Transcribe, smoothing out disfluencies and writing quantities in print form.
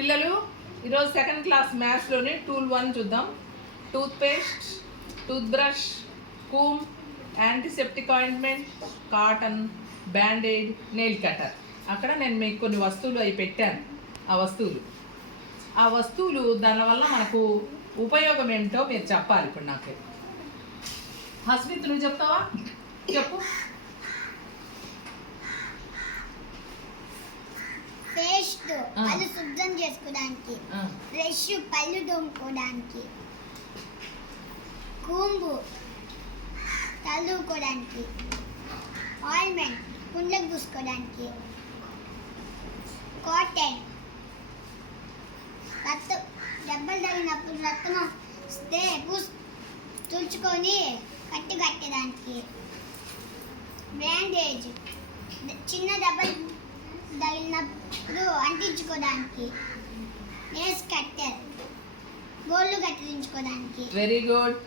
పిల్లలు ఈరోజు second class మ్యాథ్స్లోని tool 1 చూద్దాం. Toothpaste, toothbrush, comb, antiseptic ointment, cotton, bandaid, nail cutter. అక్కడ నేను మీకు కొన్ని వస్తువులు అవి పెట్టాను. ఆ వస్తువులు దానివల్ల మనకు ఉపయోగం ఏమిటో మీరు చెప్పాలి. ఇప్పుడు నాకు హస్మిత్ నువ్వు చెప్తావా? చెప్పు. పేస్ట్ పళ్ళు శుభ్రం చేసుకోవడానికి, బ్రష్ పళ్ళు తోముకోవడానికి, కూంబు తల్లుకోవడానికి, ఆయిల్మెంట్ కుండకు పూసుకోవడానికి, కాటన్ రక్తం దెబ్బలు తగినప్పుడు రక్తం వస్తే తుడుచుకొని కట్టేదానికి, బ్యాండేజ్ చిన్న దెబ్బలు తగిలినప్పుడు అంటించుకోవడానికి, నేల్స్ కట్టర్ గోళ్ళు కత్తిరించుకోవడానికి. Very good.